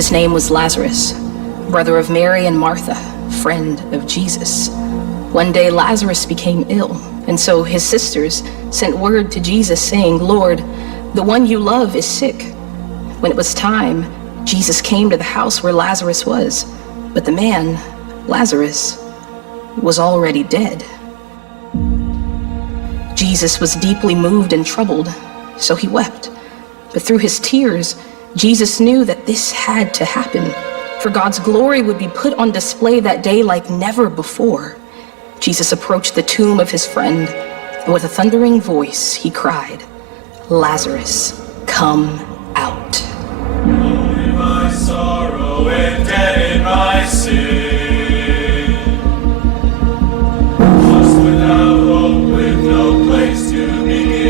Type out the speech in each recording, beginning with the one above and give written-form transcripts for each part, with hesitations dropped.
His name was Lazarus, brother of Mary and Martha, friend of Jesus. One day Lazarus became ill, and so his sisters sent word to Jesus saying, "Lord, the one you love is sick." When it was time, Jesus came to the house where Lazarus was, but the man, Lazarus, was already dead. Jesus was deeply moved and troubled, so he wept. But through his tears, Jesus knew that this had to happen, for God's glory would be put on display that day like never before. Jesus approached the tomb of his friend, and with a thundering voice, he cried, "Lazarus, come out." In my sorrow and dead in my sin, lost without hope, with no place to begin.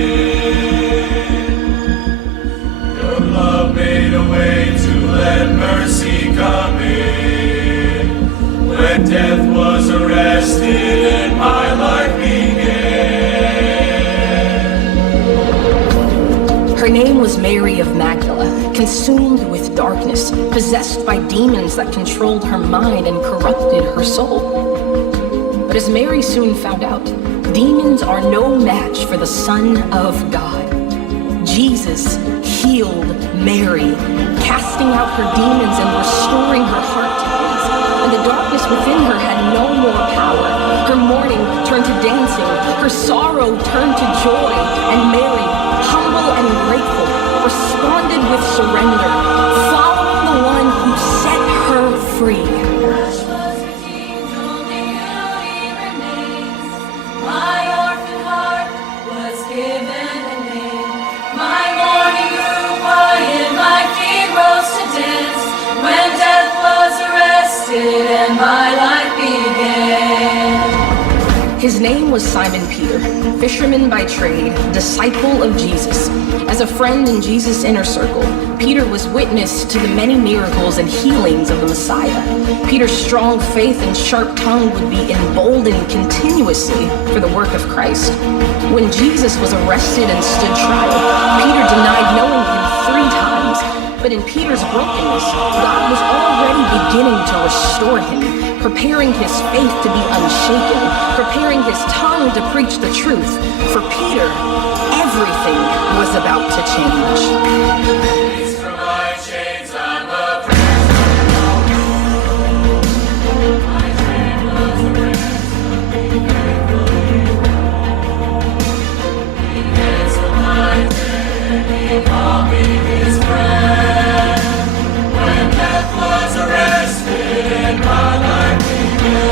Your love made a way to let mercy come in. When death was arrested and my life began. Her name was Mary of Magdala, consumed with darkness, possessed by demons that controlled her mind and corrupted her soul. But as Mary soon found out, demons are no match for the Son of God. Jesus healed Mary, casting out her demons and restoring her heart to his. And the darkness within her had no more power. Her mourning turned to dancing, her sorrow turned to joy, and Mary, humble and grateful, responded with surrender, following the one who set her free. And my life began. His name was Simon Peter, fisherman by trade, disciple of Jesus. As a friend in Jesus' inner circle, Peter was witness to the many miracles and healings of the Messiah. Peter's strong faith and sharp tongue would be emboldened continuously for the work of Christ. When Jesus was arrested and stood trial, Peter denied knowing him 3 times. But in Peter's brokenness, God was already beginning to restore him, preparing his faith to be unshaken, preparing his tongue to preach the truth. For Peter, everything was about to change. For my chains, I'm a my chain was He canceled my sin, he called me his friend. When death was arrested and my life began.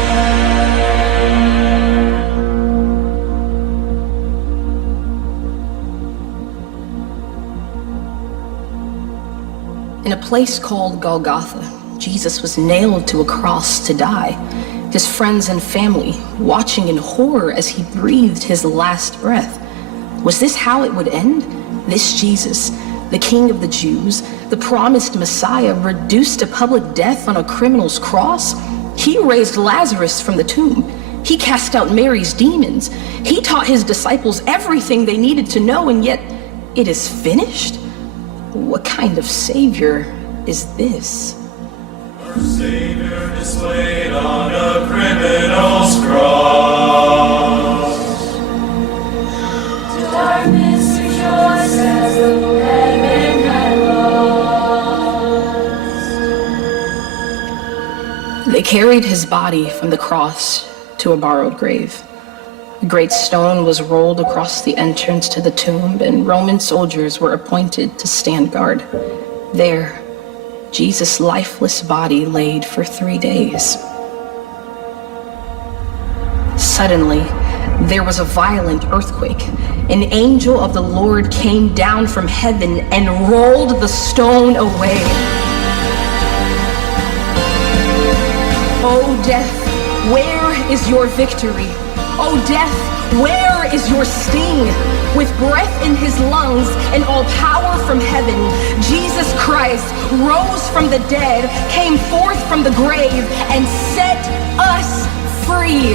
In a place called Golgotha, Jesus was nailed to a cross to die. His friends and family watching in horror as he breathed his last breath. Was this how it would end? This Jesus, the King of the Jews, the promised Messiah, reduced to public death on a criminal's cross? He raised Lazarus from the tomb. He cast out Mary's demons. He taught his disciples everything they needed to know, and yet it is finished? What kind of Savior is this? Our Savior displayed on a criminal's cross. To darkness rejoice as though heaven had lost. They carried his body from the cross to a borrowed grave. A great stone was rolled across the entrance to the tomb, and Roman soldiers were appointed to stand guard. There, Jesus' lifeless body laid for 3 days. Suddenly, there was a violent earthquake. An angel of the Lord came down from heaven and rolled the stone away. O death, where is your victory? O death, where is your sting? With breath in his lungs and all power from heaven, Jesus Christ rose from the dead, came forth from the grave, and set us free.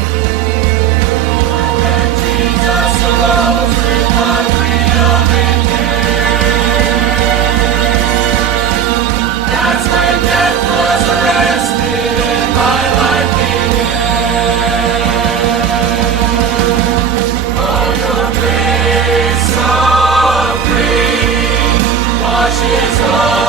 Jesus arose with our freedom in him. That's when Son.